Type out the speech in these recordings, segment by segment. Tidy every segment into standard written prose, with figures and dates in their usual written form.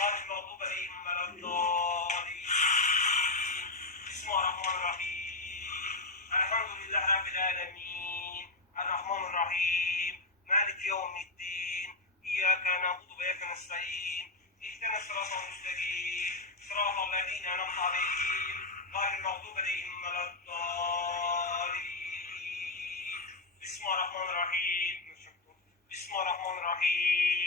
غير المغضوب عليهم ولا الضالين. بسم الله الرحمن الرحيم. الحمد لله رب العالمين الرحمن الرحيم مالك يوم الدين. إياك نعبد وإياك نستعين. اهدنا الصراط المستقيم صراط الذين أنعمت عليهم غير المغضوب عليهم ولا الضالين. بسم الله الرحمن الرحيم. بسم الله الرحمن الرحيم.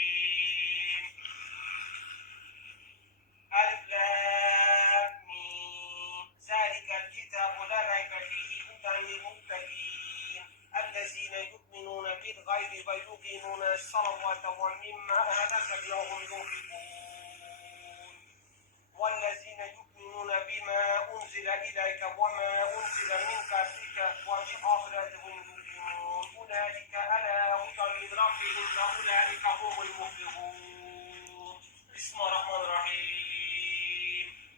ألف لام ميم ذلك الكتاب لا ريب فيه هدى للمتقين الذين يؤمنون بالغيب ويقيمون الصلاة ومما رزقناهم ينفقون والذين يؤمنون بما أنزل إليك وما أنزل من قبلك وبالآخرة هم يؤمنون أولئك على هدى من ربهم وأولئك هم المفلحون. بسم الله الرحمن الرحيم.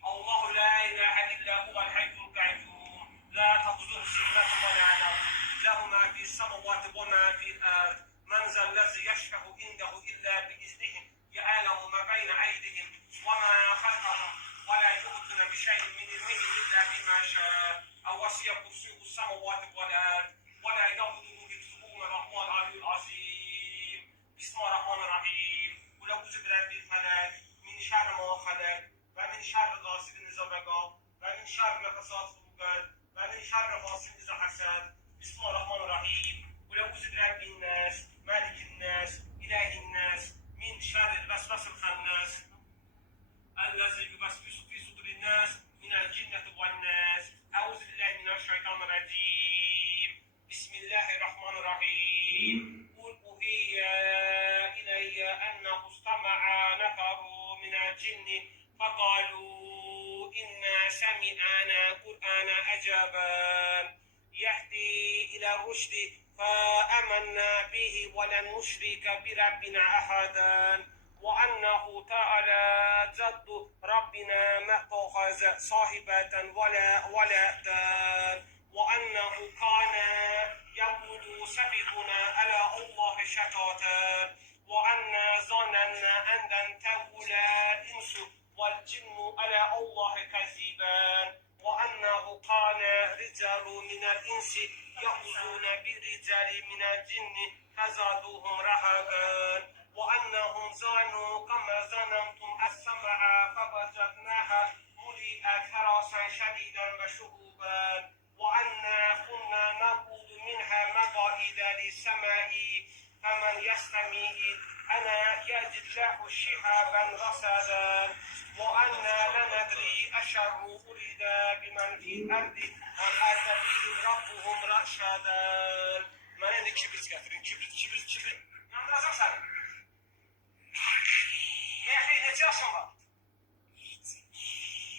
الله لا إله إلا هو الحي القيوم لا تأخذه سنة ولا نوم له ما في السماوات وما في الأرض من ذا الذي يشفع عنده إلا بإذنه يعلم ما بين أيديهم وما خلفهم ولا يحيطون بشيء من علمه إلا بما شاء أو وسع كرسيه السماوات والأرض ولا يؤوده حفظهما وهو العلي العظيم. بسم الله الرحمن الرحيم. قل أعوذ برب الفلق من شر ما خلق ومن شر غاسق إذا وقب ومن شر نفثات في العقد ومن شر حاسد إذا حسد. بسم الله الرحمن الرحيم. قل أعوذ برب الناس مالك الناس إله الناس من شر الوسواس الخناس الذي يوسوس في صدور الناس من الجنة والناس. أعوذ بالله من الشيطان الرجيم. بسم الله الرحمن الرحيم. قل أوحي إلي أنه استمع نفر من الجن فقالوا إنا سمعنا قرآنا عجبا يهدي إلى الرشد فآمنا به ولن نشرك بربنا أحدا وأنه تعالى جد ربنا ما اتخذ صاحبة ولا ولدا وأنه كان يقول سفيهنا على الله شططا وأنا ظننا أن لن تقول الإنس والجن على الله كذبا وأنه كان رجال من الإنس يأخذون بالرجال من الجن فزادوهم رهقا وأنهم ظنوا كما ظننتم السمع فوجدناها مليئت حرسا شديدا وشهبا وأنا كنا نقود منها مقاعد للسماء فمن يستمع أنا يجد له شهابا رصدا وأنا لا ندري أشر أريد بمن في الأرض أم أراد بهم ربهم رشدا. من عندك كبريت getirin kibrit yandıracağım seni. Mehri neçə yaşın var?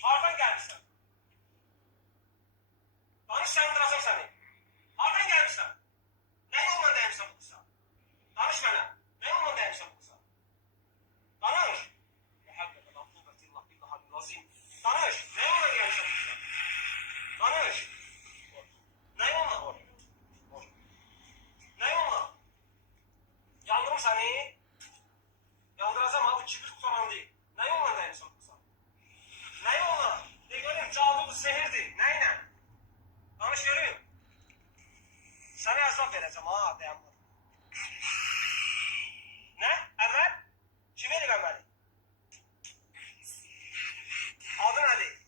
Hardan gelmişsən? Danış yandıracağım seni. Hardan gelmişsən? Ne yoldan gelmişsən bu kısa? Danış bana. Ne yoldan gelmişsən bu kısa? Danış. Muhabbete la kuvvete illa billahil azim. Danış. Ne yoldan gelmişsən bu kısa? Danış. Ne yoldan? Ne yoldan? Yandırım seni. Yandıracağım abi kibir tutamam değil. Ne yoldan gelmişsən bu kısa? Ne yoldan? Ne göreyim cadılı sehirdi. Neyle? Danış göreyim. Sana azap vereceğim ha dayanmadım. Ne? Emel? Kim elib Emeli? Adı nedir?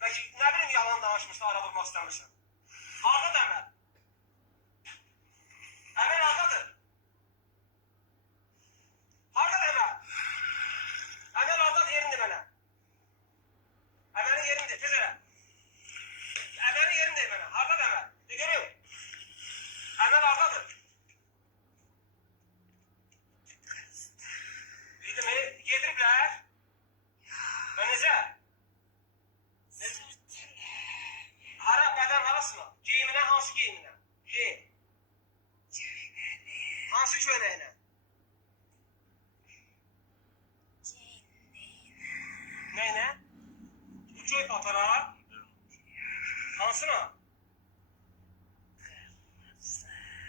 Peki ne bileyim yalan danışmışsın, ara vurmak istemişsin. Hardadır Emel? Emel hardadır? Hardadır Emel? Emel hardadır yerinde bana. Emel'in yerinde tez ele. Emel'in yerinde bana. Hardadır Emel? Ne görüyorum? Emel hardadır? Bildi mi? Getiriblər. Və necə? Hara bədən harasına? Geyiminə hansı geyiminə? Hansı köynəyinə? Nəyinə? Bu köy patara? Hansına?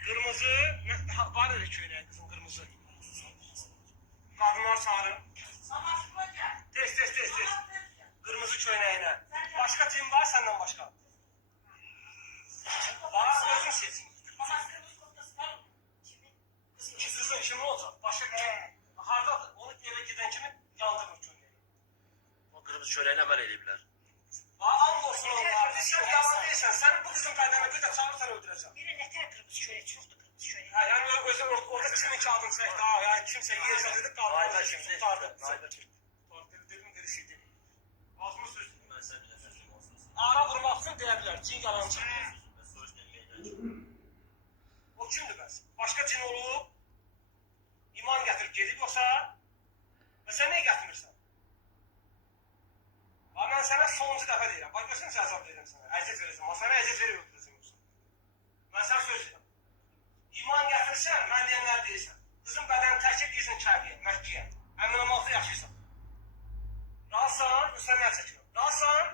Kırmızı. Var öyle köynək kızım kırmızı. Qadınlar çağırın. Tez. Qırmızı köynəyinə. Başqa cin var səndən başqa? Bax, özün seç. Kızın kimi olacaq? Başqa kim? Hardadır? Onu evə gedən kimi yandırır köynəyi. O kırmızı çöreğine haber eləyiblər. And olsun onlar. Sən yalan deyirsən. Sən bu qızın qaydana bir də çağırsan öldürəcəm. Bir nətər qırmızı çörək çoxdur qırmızı çörək. Hə, yəni özü orada kimin kağıdını çəkdi? Ha, yəni kimsə yeyirsə dedik Ayber qadın kimdi? tutardı. Ayber kimdi? Dedim dedi şey dedi. Ağzımı söz. Ben sen bile sözüm olsun. Ara vurmaq üçün deyə bilər. Cin yalançı. Ben sonuç demeyeceğim. O kimdir bəs? Başqa cin olub? İman gətirib gedib yoxsa? Və sən niyə gətirmirsən? Bax, mən sənə sonuncu dəfə deyirəm. Bax, görsən cəzab verirəm sənə. Əziyyət verəcəm. Bax, sənə əziyyət verib öldürəcəm yoxsa. Mən sənə söz deyirəm. İman gətirsən, mən deyənlər deyirsən. Qızın bədəni təkib gizin Kəbiyə, Məkkiyə. Əmin olmaqda yaşayırsan. Razısan, sən nə çəkirəm? Razısan?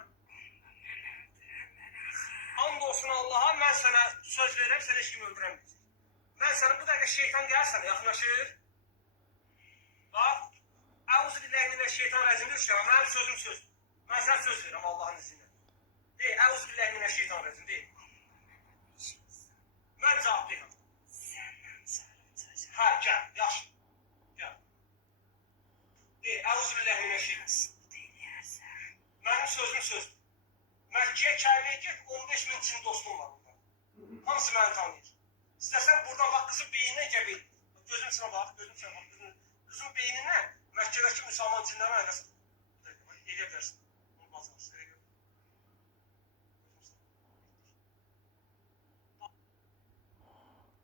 And olsun Allaha, mən sənə söz verirəm, sənə heç kimi öldürəməyəcək. Mən sənə bu dəqiqə şeytan gəlsən, yaxınlaşır. Bax, əvzu billahi şeytan rəzimli işləyəm, mənim sözüm sözdür. Mən sənə söz verirəm Allahın izni ilə. Deyil, əvzu billahi şeytan rəzim, deyil. Mən cavab deyirəm. Hə, gəl, yaxşı. Gəl. Deyil, əvzu billahi şeytan. Mənim sözüm sözdür. Məkkiyə, Kəbiyə get, 15 min cin dostum var burada. Hamısı məni tanıyır. İstəsən buradan bax, qızın beynindən gəbəyir. Gözüm içinə bax, qızın beynindən Məkkədəki müsəlman cinlərinə əlaqəsi. Eləyə bilərsin. Onu bazarız.